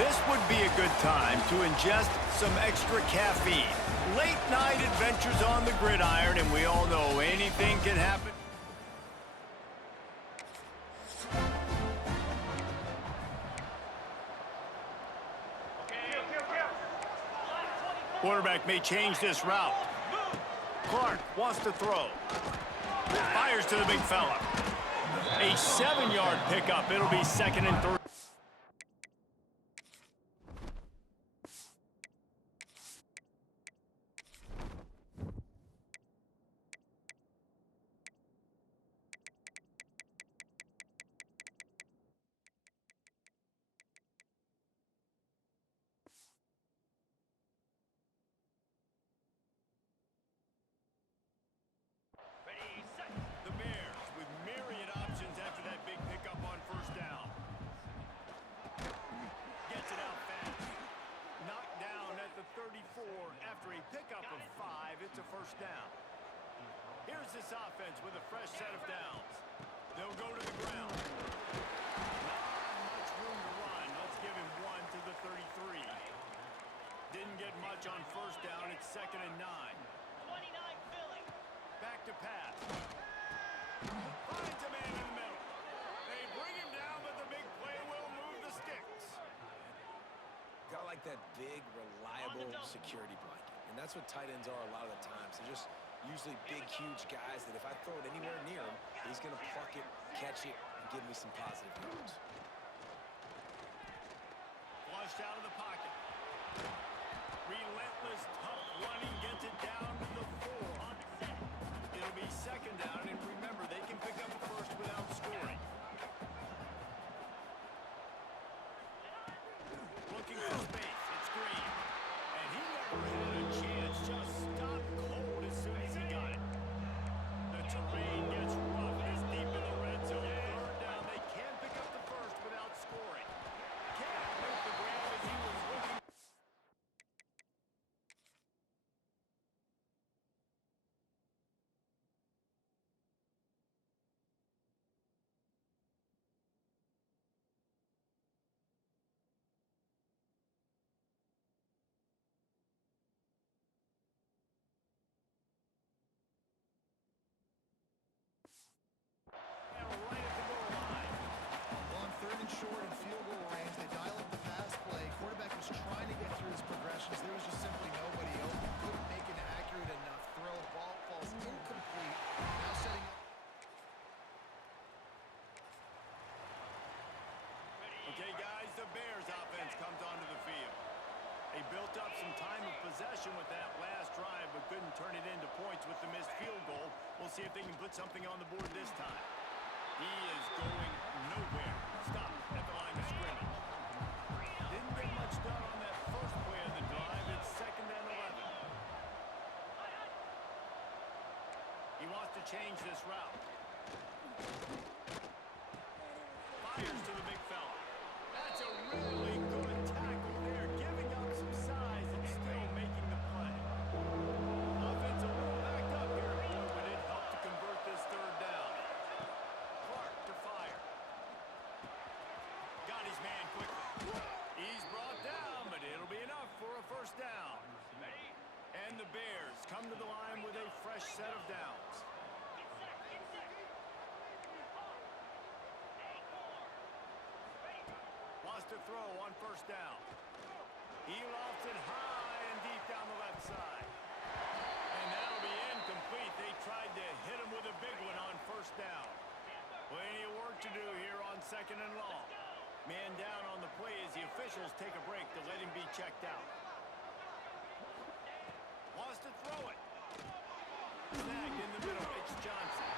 This would be a good time to ingest some extra caffeine. Late night adventures on the gridiron, and we all know anything can happen. Quarterback may change this route. Clark wants to throw. Fires to the big fella. A 7-yard pickup. It'll be 2nd and 3. The Bears with myriad options after that big pickup on 1st down. Gets it out fast. Knocked down at the 34 after a pickup of 5. It's a 1st down. Here's this offense with a fresh set of downs. They'll go to the ground. Not much room to run. Let's give him 1 to the 33. Didn't get much on 1st down. It's 2nd and 9. Back to pass. Finds a man in the middle. They bring him down, but the big play will move the sticks. Got like that big, reliable security blanket. And that's what tight ends are a lot of the times. They're just usually big, huge guys that if I throw it anywhere near him, he's going to pluck it, catch it, and give me some positive yards. Flushed out of the pocket. Relentless, tough running, gets it down to the 4. It'll be 2nd down, and remember, they can pick up 1st without scoring. Looking for space. It's Green. And he never had a chance. Just stopped cold as soon as he got it. The terrain gets rough. It's deep in the red zone. 3rd down. They can pick up the 1st without scoring. Can't break the ground as he was looking. Right at the goal line. On 3rd and short and field goal range, they dial up the pass play. Quarterback was trying to get through his progressions. There was just simply nobody open. Couldn't make an accurate enough throw. Ball falls incomplete. Now setting up. Okay, guys, the Bears offense comes onto the field. They built up some time of possession with that last drive, but couldn't turn it into points with the missed field goal. We'll see if they can put something on the board this time. He is going nowhere. Stop at the line of scrimmage. Didn't get much done on that first play of the drive. It's 2nd and 11. He wants to change this route. Fires to the big fella. That's a really good tackle there, giving up some size and still making the play. Offense a little backed up here, but it helped to convert this 3rd down. Clark to fire. Got his man quickly. He's brought down, but it'll be enough for a 1st down. And the Bears come to the line with a fresh set of downs. Wants to throw on 1st down. He lofts it high and deep down the left side. And that'll be incomplete. They tried to hit him with a big one on 1st down. Plenty of work to do here on 2nd and long. Man down on the play as the officials take a break to let him be checked out. Wants to throw it. Snagged in the middle. It's Johnson.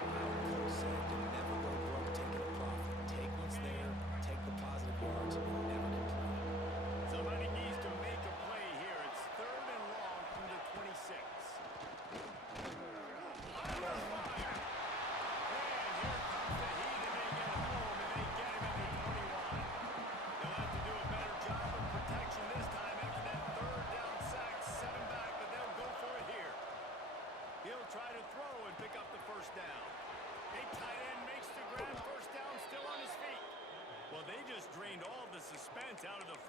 Coach said to never go broke taking a profit. Take what's there, take the positive yards, and never complain. Somebody needs to make a play here. It's 3rd and long from the 26. Under fire. And here comes the heat, and they get home, and they get him at the 21. They'll have to do a better job of protection this time after that 3rd down sack. 7 back, but they'll go for it here. He'll try to throw and pick up the 1st down. A tight end makes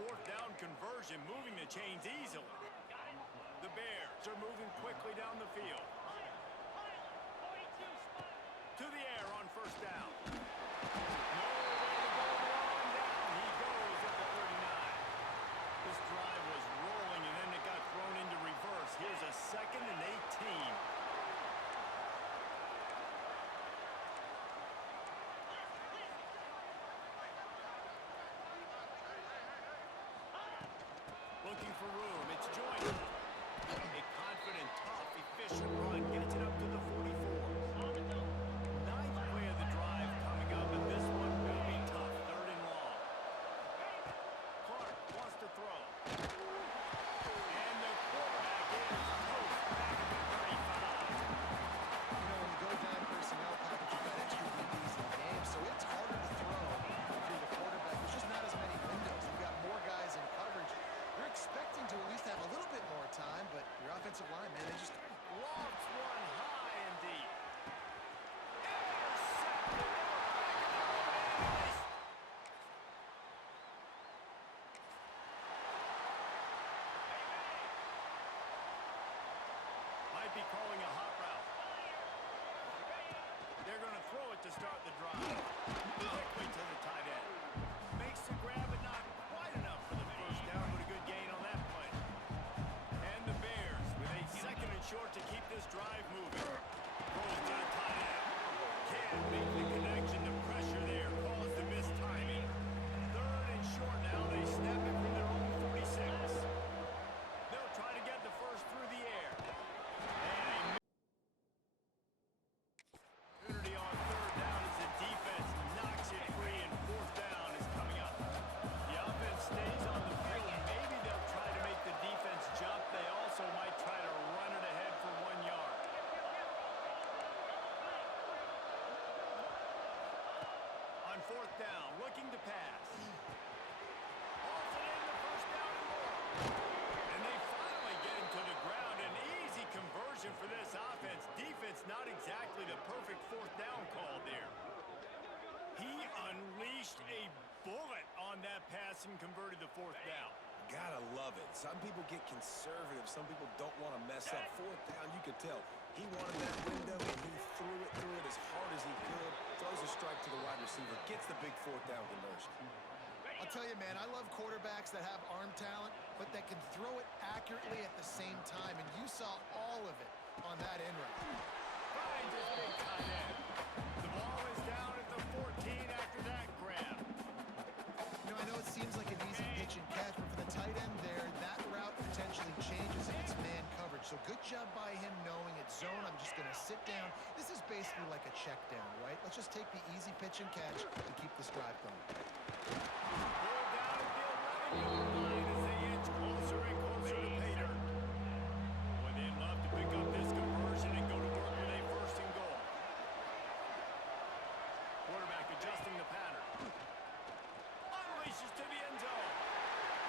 fourth down conversion, moving the chains easily. The Bears are moving quickly down the field. To the air on first down. Nowhere to go on down. He goes at the 39. This drive was rolling, and then it got thrown into reverse. Here's a 2nd and 18. Looking for room. It's Joyner. A confident, tough, efficient run gets it up to the 44. Ninth play of the drive coming up, and this one will be tough. 3rd and long. Clark wants to throw. And the quarterback is toast back at the 35. You know, when you go down personnel package, you've got extra DBs in the game, so it's harder to throw if you're the quarterback. There's just not as many windows. You've got more guys in coverage. You're expecting to at least have a little bit more time, but your offensive line, man, they just... Lofts one high and deep. Intercepted. Might be calling a hot route. They're going to throw it to start the drive. Quickly to the tight end. Makes the grab, but not quite enough for the first down, but a good gain on that play. And the Bears with a 2nd and short to keep this drive moving. Throws to the tight end. Can't make the connection. The pressure there caused the missed timing. 3rd and short now. They snap it from their own 46. They'll try to get the first through the air. And opportunity on 3rd down as the defense knocks it free, and 4th down is coming up. The offense stays on the field. Maybe they'll try to make the defense jump. They also might try to run it ahead for 1 yard. On 4th down, looking to pass. Hauls it in, the first down and more. And they finally get him to the ground. An easy conversion for this offense. Defense not exactly the perfect 4th down call there. He unleashed a bullet on that pass and converted the 4th down. Gotta love it. Some people get conservative. Some people don't want to mess up. 4th down, you could tell. He wanted that window, and he threw it as hard as he could. Throws a strike to the wide receiver. Gets the big 4th down conversion. I'll tell you, man, I love quarterbacks that have arm talent, but that can throw it accurately at the same time, and you saw all of it on that end route. Finds his big tight end. The ball is down at the 14 after that grab. You know, I know it seems like an easy pitch and catch, but for the tight end there, that route potentially changes if it's man coverage. So good job by him knowing it's zone. I'm just going to sit down. This is basically like a check down, right? Let's just take the easy pitch and catch and keep this drive going. Pulled down at the 11-yard line as they inch closer and closer to pay dirt. Boy, they'd love to pick up this conversion and go to work with a 1st and goal. Quarterback adjusting the pattern. Unleashes to the end zone.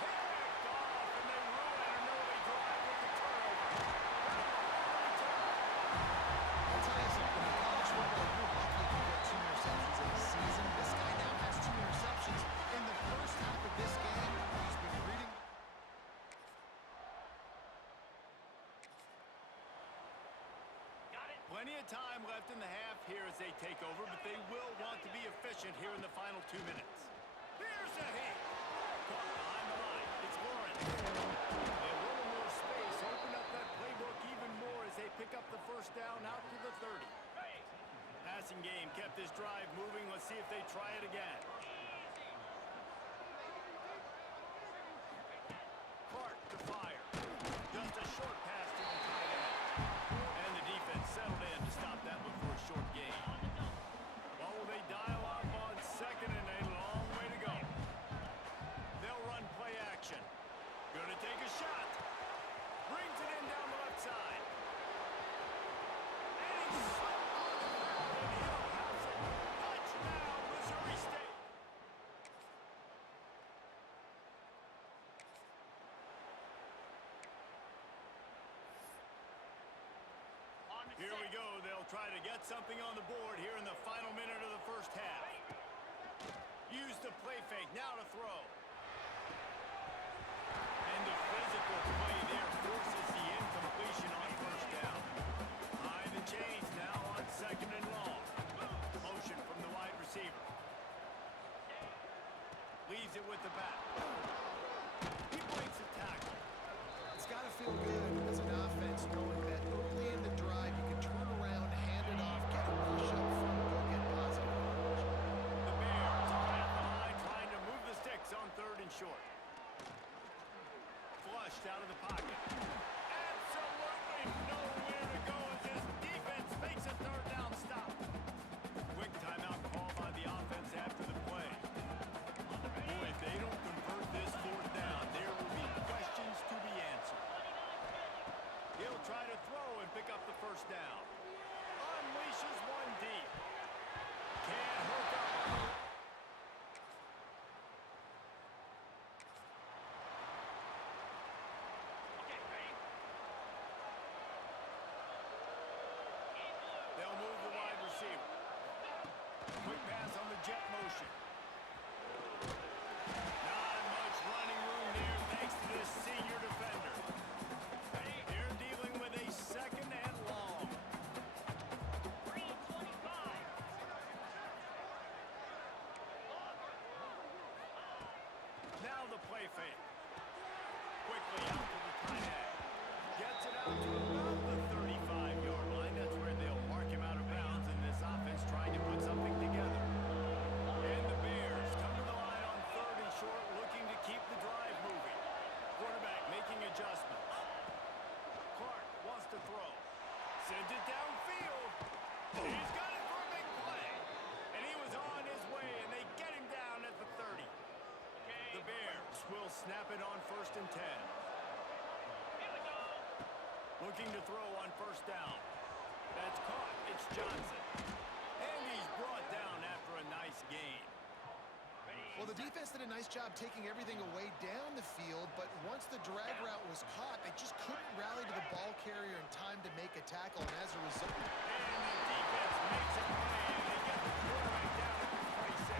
Picked off, and they ruin an early drive with the turnover. I'll tell you something, in college football, you're lucky if you get 2 interceptions in a season. This guy now has 2 interceptions in the first half of this game. He's been reading. Plenty of time left in the half here as they take over, but they will want to be efficient here in the final 2 minutes. Here's a hit. Caught behind the line. It's Lawrence. A little more space. Open up that playbook even more as they pick up the first down out to the 30. Passing game kept this drive moving. Let's see if they try it again. Clark to fire. Just a short pass to the tight end. And the defense settled in to stop that one for a short gain. What will they dial up on 2nd and a long way to go? They'll run play action. Gonna take a shot. Brings it in down the left side. And he's slipped on the ground, and he'll house it. Touchdown, Missouri State. Here we go. They'll try to get something on the board here in the final minute of the first half. Use the play fake. Now to throw. it with the bat. He breaks the tackle. It's got to feel good as an offense knowing that early in the drive you can turn around, hand it off, get a push up front, go get positive yardage. The Bears are at the line trying to move the sticks on 3rd and short. Flushed out of the pocket. Absolutely nowhere to go as this defense makes a 3rd down stop. Quick timeout call by the offense after the play. Boy, if they don't convert this 4th down, there will be questions to be answered. He'll try to throw and pick up the 1st down. Unleashes one deep. Can't hook up. They'll move the wide receiver. Quick pass on the jet motion. Not much running room there thanks to this senior defender. They're dealing with a 2nd and long. Now the play fake. Quickly out to the tight end. Gets it out to about the 35-yard line. That's where they'll mark him out of bounds, and this offense trying to put something together. And the Bears come to the line on 3rd and short, looking to keep the drive moving. Quarterback making adjustments. Clark wants to throw. Sends it downfield. He's got it for a big play. And he was on his way, and they get him down at the 30. The Bears will snap it on 1st and 10. Looking to throw on 1st down. That's caught. It's Johnson. And he's brought down after a nice gain. Well, the defense did a nice job taking everything away down the field, but once the drag route was caught, they just couldn't rally to the ball carrier in time to make a tackle, and as a result... And the defense makes a play, and they get the quarterback down at the 26.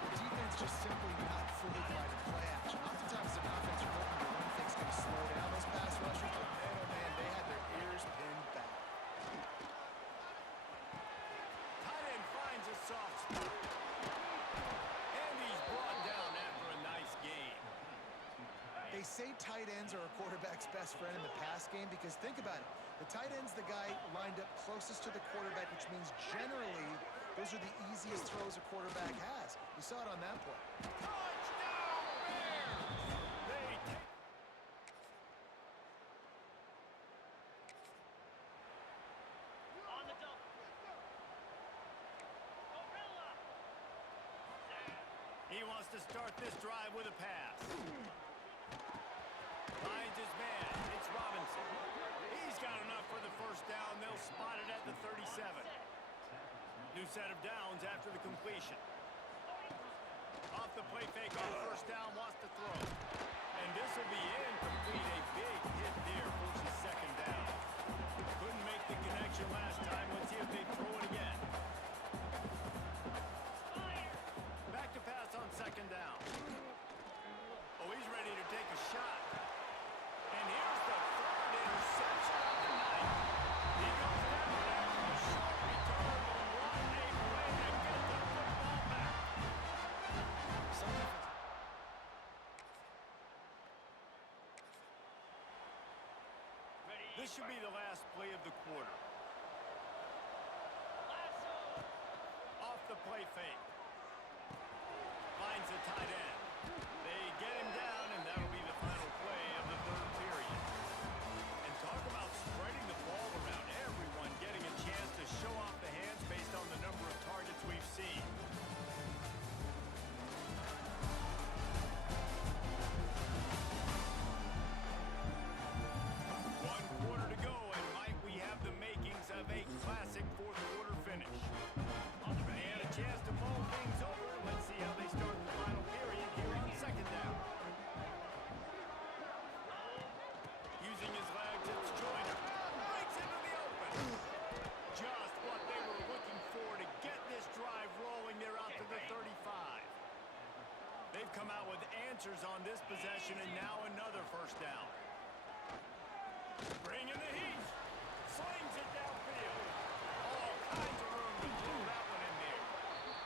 The defense just simply not fooled by the play action. Oftentimes, an offense you're hoping your run fake's going to slow down those pass rushers, but man, oh man, they had their ears pinned back. Tight end finds a soft spot. And he's brought down after a nice gain. They say tight ends are a quarterback's best friend in the pass game because think about it. The tight end's the guy lined up closest to the quarterback, which means generally those are the easiest throws a quarterback has. You saw it on that play. Touchdown, Bears! They take... On the double. Gorilla. He wants to start this drive with a pass. Finds his man. It's Robinson. He's got enough for the 1st down. They'll spot it at the 37. New set of downs after the completion. Off the play fake on 1st down, wants to throw. And this will be incomplete. A big hit there, forces 2nd down. Couldn't make the connection last time. Let's see if they throw it again. Back to pass on 2nd down. Oh, he's ready to take a shot. And here's the 3rd interception of the night. He goes down after a short return, but what a play to get the football back. Some defense... This should be the last play of the quarter. Off the play fake. Finds the tight end. They get him down, and that'll be the final play of the 3rd period. And talk about spreading the ball around. Everyone getting a chance to show off the hands based on the number of targets we've seen. One quarter to go, and might we have the makings of a classic 4th quarter finish. They had a chance to mull things over. Let's see how they start the final period here on 2nd down. Using his legs, it's Joyner. Breaks into the open. Just what they were looking for to get this drive rolling there out to the 35. They've come out with answers on this possession, and now another 1st down. Bringing the heat. Slings it downfield. All kinds of room to throw that one in there.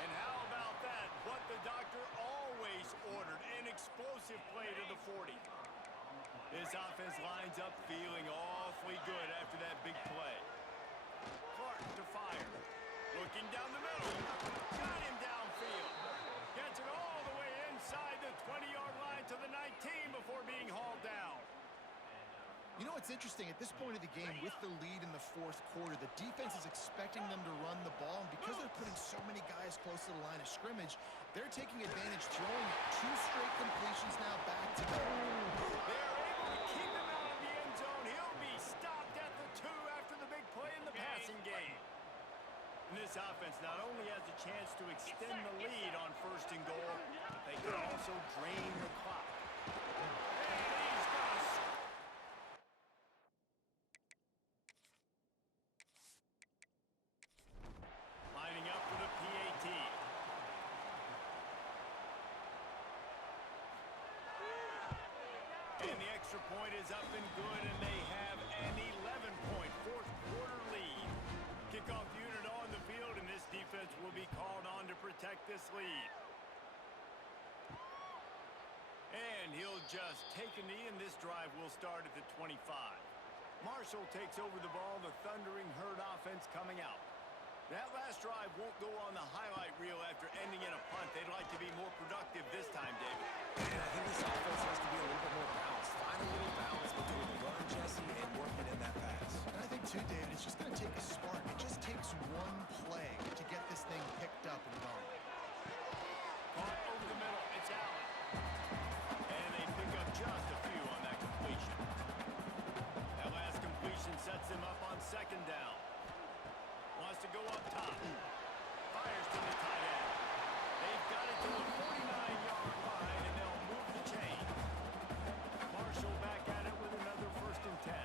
And how about that? What The doctor always ordered an explosive play to the 40. This offense lines up feeling awfully good after that big play. Clark to fire. Looking down the middle. Got him downfield. Gets it all the way inside the 20-yard line to the 19 before being hauled down. You know what's interesting? At this point of the game, with the lead in the fourth quarter, the defense is expecting them to run the ball. And because they're putting so many guys close to the line of scrimmage, they're taking advantage, throwing it. 2 straight completions now back to back. They're able to keep him out of the end zone. He'll be stopped at the 2 after the big play in the passing game. And this offense not only has a chance to extend the lead on 1st and goal, but they can also drain the clock. And he's got a lining up for the PAT. And the extra point is up and good, and they have an 11-point fourth quarter lead. Kickoff unit on the field, and this defense will be called on to protect this lead. And he'll just take a knee, and this drive will start at the 25. Marshall takes over the ball, the thundering herd offense coming out. That last drive won't go on the highlight reel after ending in a punt. They'd like to be more productive this time, David. And I think this offense has to be a little bit more balanced. Find a little balance between the run, Jesse, and working in that pass. And I think, too, David, it's just going to take a spark. It just takes one play to get this thing picked up and going. Caught over the middle. It's Allen. And they pick up just a few on that completion. That last completion sets them up on 2nd down. Wants to go up top. Fires to the tight end. They've got it to the 49-yard line, and they'll move the chain. Marshall back at it with another 1st and 10.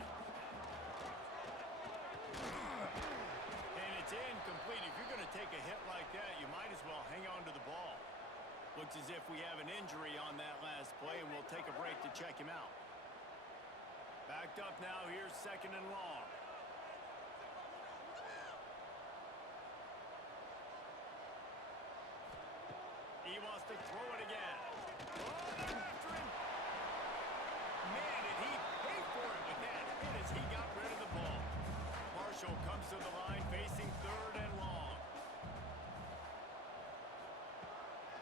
And it's incomplete. If you're going to take a hit like that, you might as well hang on to the ball. Looks as if we have an injury on that last play, and we'll take a break to check him out. Backed up now. Here's 2nd and long. He wants to throw it again. Oh, they're after him. Man, did he pay for it with that hit as he got rid of the ball. Marshall comes to the line facing 3rd and long.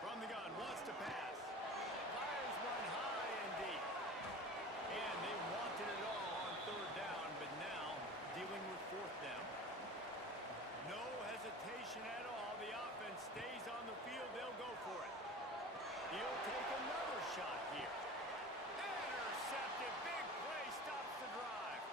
From the gun, wants to pass. Fires one high and deep. And they wanted it all on 3rd down, but now dealing with 4th down. No hesitation at all. The offense stays on the field. They'll go for it. He'll take another shot here. Intercepted. Big play stops the drive.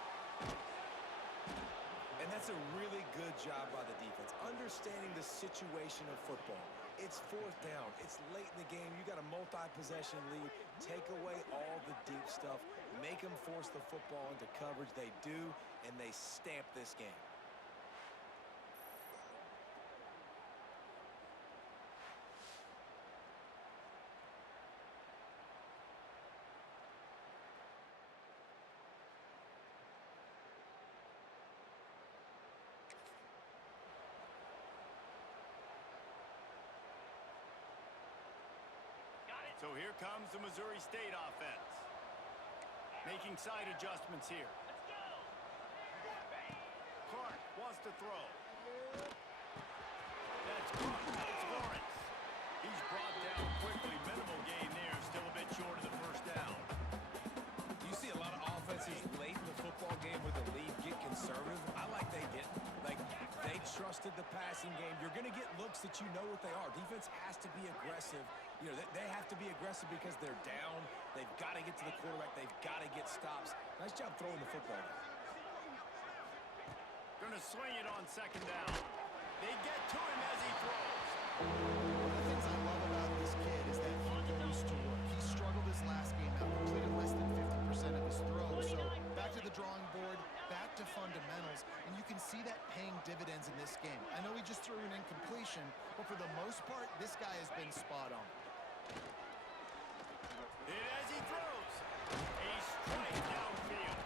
And that's a really good job by the defense, understanding the situation of football. It's 4th down. It's late in the game. You got a multi-possession lead. Take away all the deep stuff. Make them force the football into coverage. They do, and they stamp this game. So here comes the Missouri State offense. Making side adjustments here. Clark wants to throw. That's caught. It's Lawrence. He's brought down quickly. Minimal gain there. Still a bit short of the 1st down. You see a lot of offenses late in the football game with the lead get conservative. I like they didn't. Like, they trusted the passing game. You're going to get looks that you know what they are. Defense has to be aggressive. You know, they have to be aggressive because they're down. They've got to get to the quarterback. They've got to get stops. Nice job throwing the football. Going to swing it on 2nd down. They get to him as he throws. One of the things I love about this kid is that he goes to work. He struggled his last game out, completed less than 50% of his throws. So back to the drawing board, back to fundamentals, and you can see that paying dividends in this game. I know he just threw an incompletion, but for the most part, this guy has been spot on. And as he throws, a strike downfield.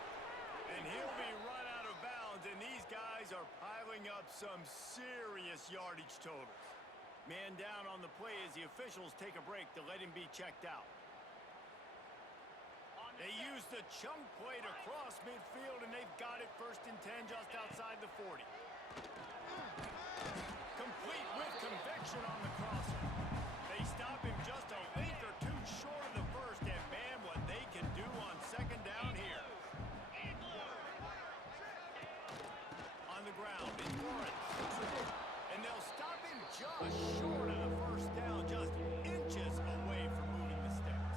And he'll be run out of bounds, and these guys are piling up some serious yardage totals. Man down on the play as the officials take a break to let him be checked out. They use the chunk play to cross midfield, and they've got it 1st and 10 just outside the 40. Complete with conviction on the crosser. They stop him just a length or two short of the first, and man, what they can do on 2nd down here. On the ground, in Lawrence. And they'll stop him just short of the 1st down, just inches away from moving the sticks.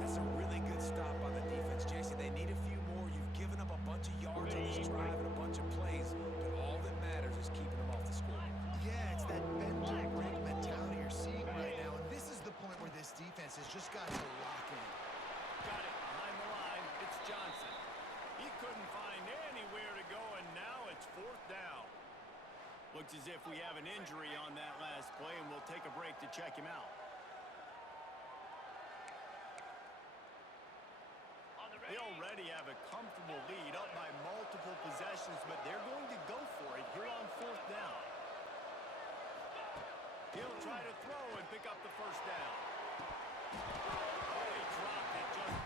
That's a really good stop on the defense, Jason. They need a few more. You've given up a bunch of yards on this drive and a bunch of plays, but all that matters is keeping them off the scoreboard. Yeah, it's that bend don't break mentality you're seeing right now, and this is the point where this defense has just got to lock in. Got it behind the line. It's Johnson. He couldn't find anywhere to go, and now it's 4th down. Looks as if we have an injury on that last play, and we'll take a break to check him out. They already have a comfortable lead up by multiple possessions, but they're going to go for it here on 4th down. He'll try to throw and pick up the 1st down. Oh, he dropped it just...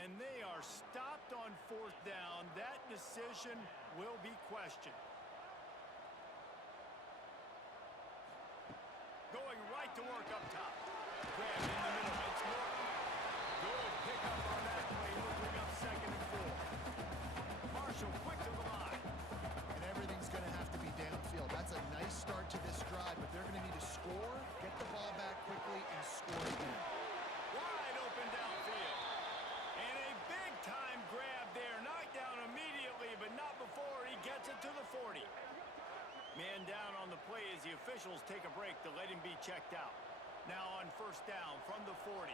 And they are stopped on 4th down. That decision will be questioned. Going right to work up top. Grab in the middle. It's Morton. Good pickup on that play. He'll bring up 2nd and 4. Marshall quick to the line. And everything's going to have to be downfield. That's a nice start to this drive, but they're going to need to score, get the ball back quickly, and score again. Wide open downfield. And a big-time grab there. Knocked down immediately, but not before he gets it to the 40. Man down on the play as the officials take a break to let him be checked out. Now on 1st down from the 40.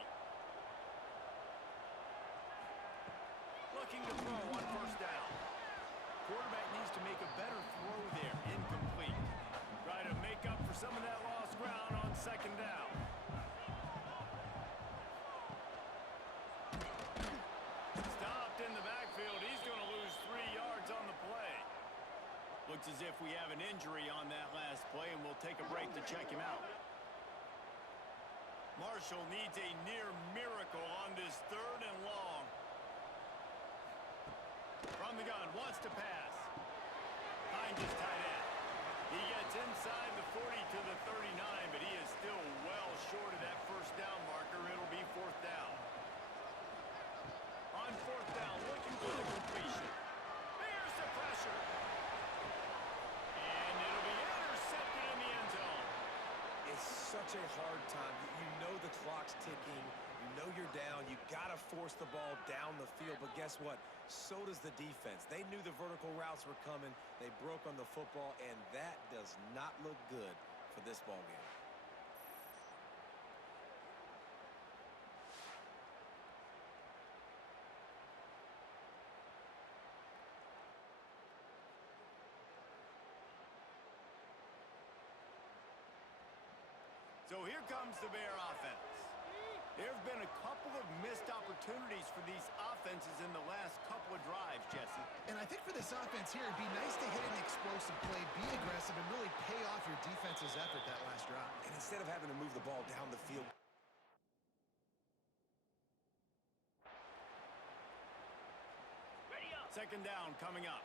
Looking to throw on 1st down. Quarterback needs to make a better throw there. Incomplete. Try to make up for some of that lost ground on 2nd down. Stopped in the backfield. He's going to lose 3 yards on the play. Looks as if we have an injury on that last play, and we'll take a break to check him out. Marshall needs a near miracle on this 3rd and long. From the gun, wants to pass. Finds his tight end. He gets inside the 40 to the 39, but he is still well short of that 1st down marker. It'll be 4th down. On 4th down, looking for the completion. There's the pressure. And it'll be intercepted in the end zone. It's such a hard time. You know the clock's ticking. You know you're down. You got to force the ball down the field. But guess what? So does the defense. They knew the vertical routes were coming. They broke on the football, and that does not look good for this ball game. So here comes the Bear offense. There have been a couple of missed opportunities for these offenses in the last couple of drives, Jesse. And I think for this offense here, it'd be nice to hit an explosive play, be aggressive, and really pay off your defense's effort that last drive. And instead of having to move the ball down the field, 2nd down coming up.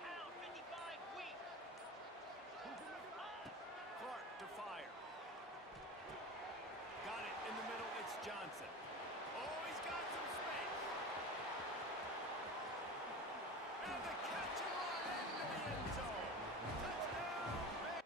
Pound 55 weak. Clark to fire. Got it in the middle. It's Johnson. Oh, he's got some space. And the catch and run into the end zone. Touchdown, Bears.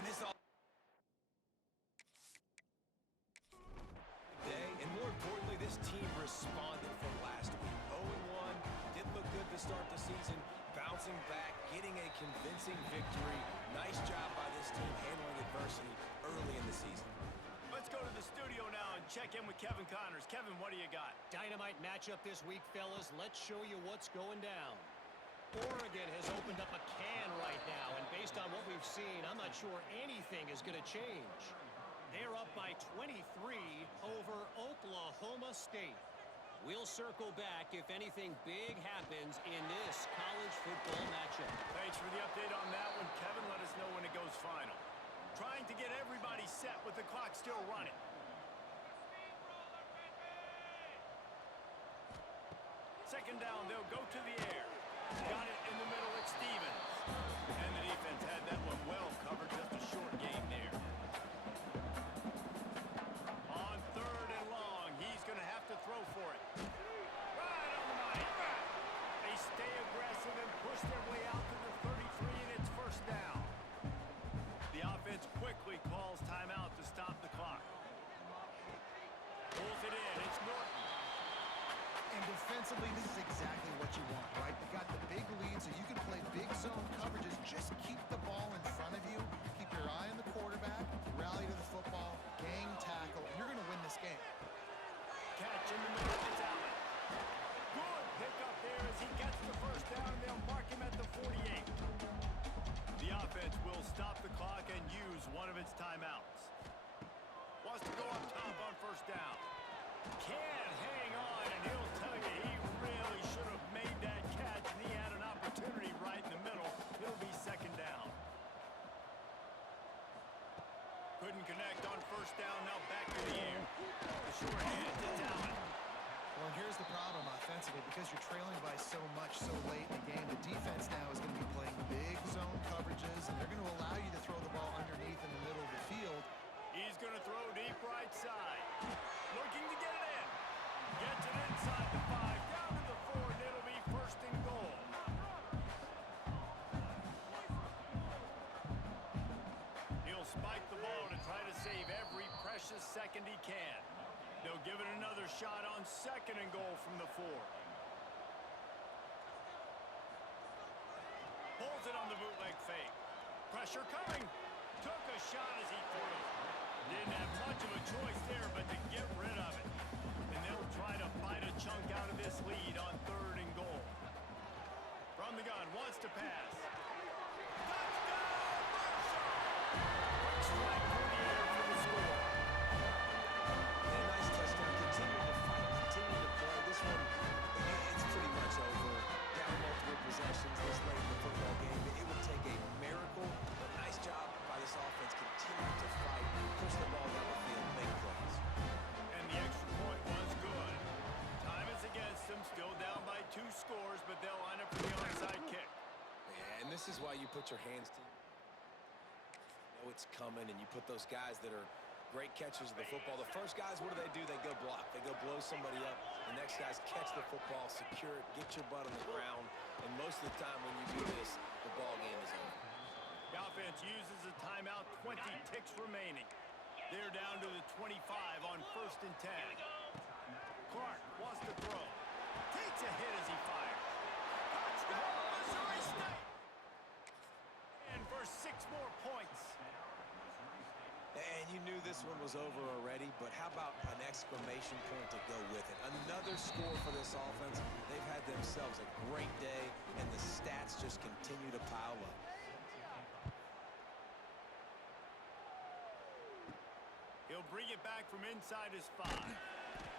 and this all day, and more importantly, this team responded from last week. 0-1, didn't look good to start the season, bouncing back, getting a convincing victory. Nice job by this team handling adversity early in the season. Let's go to the studio now and check in with Kevin Connors. Kevin, what do you got? Dynamite matchup this week, fellas. Let's show you what's going down. Oregon has opened up a can right now, and based on what we've seen, I'm not sure anything is going to change. They're up by 23 over Oklahoma State. We'll circle back if anything big happens in this college football matchup. Thanks for the update on that one, Kevin. Let us know when it goes final. Trying to get everybody set with the clock still running. Second down, they'll go to the air. Got it in the middle, it's Stevens. And the defense had that one well covered, just a short gain there. On third and long, he's going to have to throw for it. Right on the money. They stay aggressive and push their way out to the 33, and it's first down. The offense quickly calls timeout to stop the clock. Pulls it in, it's Norton. And defensively, this is exactly what you want, right? You got the big lead, so you can play big zone coverages. Just keep the ball in front of you. Keep your eye on the quarterback. Rally to the football. Gang tackle. And you're going to win this game. Catch in the middle, it's Allen. Good pickup there as he gets the first down, and they'll mark him at the 48. The offense will stop the clock and use one of its timeouts. Wants to go up top on first down. Can't hang on, and he'll tell you he really should have made that catch, and he had an opportunity right in the middle. It'll be second down. Couldn't connect on first down, now back to the air. The short hand to Allen. Well, and here's the problem offensively. Because you're trailing by so much so late in the game, the defense now is going to be playing big zone coverages, and they're going to allow you to throw the ball underneath in the middle of the field. He's going to throw deep right side. Looking to get it in. Gets it inside the 5, down to the 4, and it'll be first and goal. He'll spike the ball to try to save every precious second he can. They'll give it another shot on second and goal from the 4. Pulls it on the bootleg fake. Pressure coming. Took a shot as he threw. Didn't have much of a choice there, but to get rid of it. And they'll try to bite a chunk out of this lead on third and goal. From the gun, wants to pass. Touchdown, Marshall! Quick strike through the air for the score. And a nice touchdown. Continue to fight, continue to play. This one, it's pretty much over. Down multiple possessions this late in the football game. It would take a miracle, but nice job by this offense. Continue to fight, push the ball down the field, make plays. And the extra point was good. Time is against them, still down by 2 scores, but they'll line up for the onside kick. Yeah, and this is why you put your hands to it. You know it's coming, and you put those guys that are great catchers of the football. The first guys, what do? They go block. They go blow somebody up. The next guys catch the football, secure it, get your butt on the ground. And most of the time when you do this, the ball game is over. The offense uses a timeout, 20 ticks remaining. They're down to the 25 on first and 10. Clark wants to throw. Takes a hit as he fires. Touchdown, Missouri State! And for 6 more points. And you knew this one was over already, but how about an exclamation point to go with it? Another score for this offense. They've had themselves a great day, and the stats just continue to pile up. He'll bring it back from inside his 5.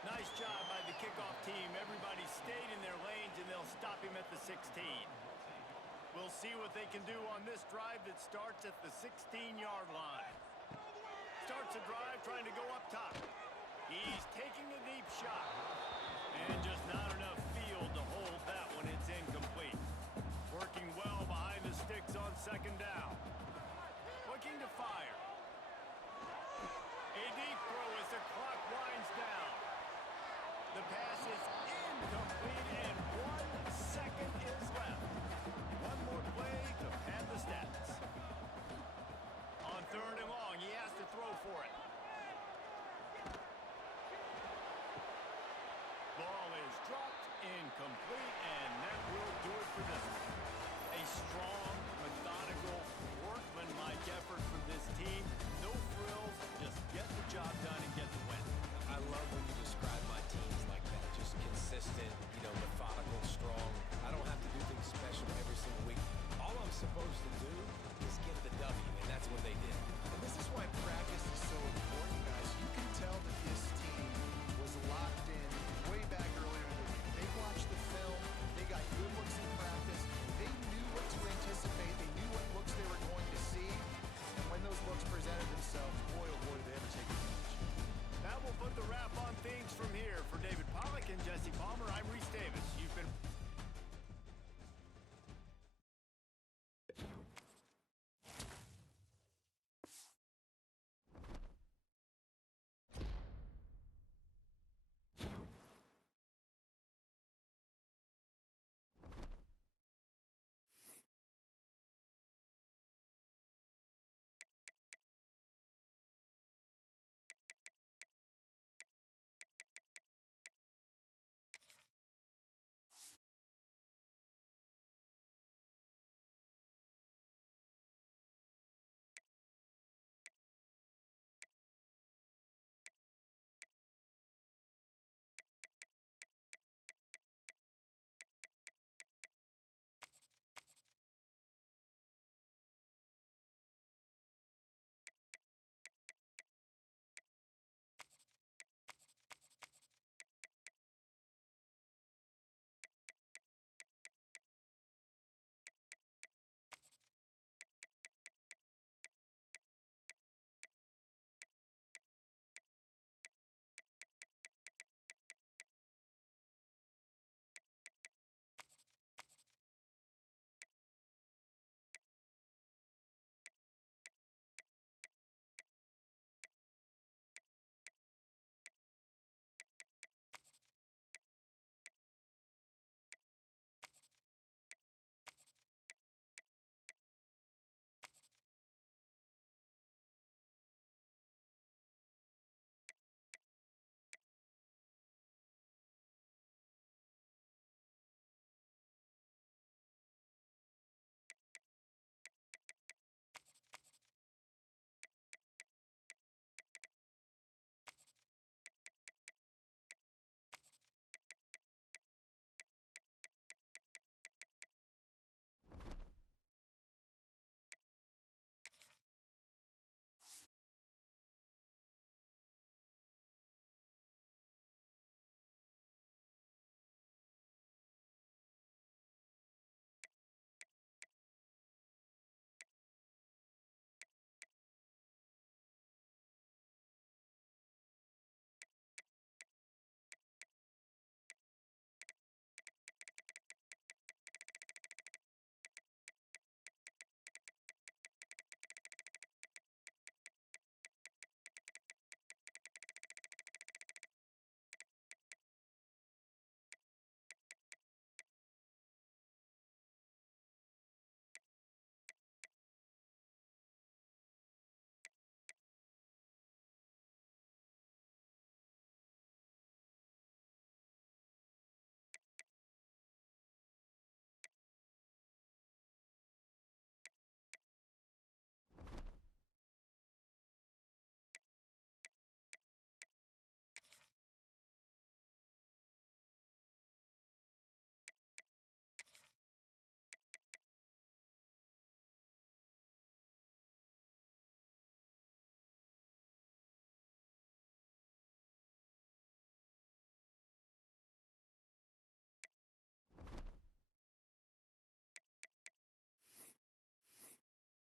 Nice job by the kickoff team. Everybody stayed in their lanes, and they'll stop him at the 16. We'll see what they can do on this drive that starts at the 16-yard line. Starts a drive trying to go up top. He's taking a deep shot. And just not enough field to hold that one. It's incomplete. Working well behind the sticks on second down. Looking to fire. A deep throw as the clock winds down. The pass is incomplete, and 1 second is left. One more play to pad the stats. On third and long, he has to throw for it. Ball is dropped, incomplete, and that will do it for this one. A strong, physical, workmanlike effort from this team. No frills, just get the job done and get the win.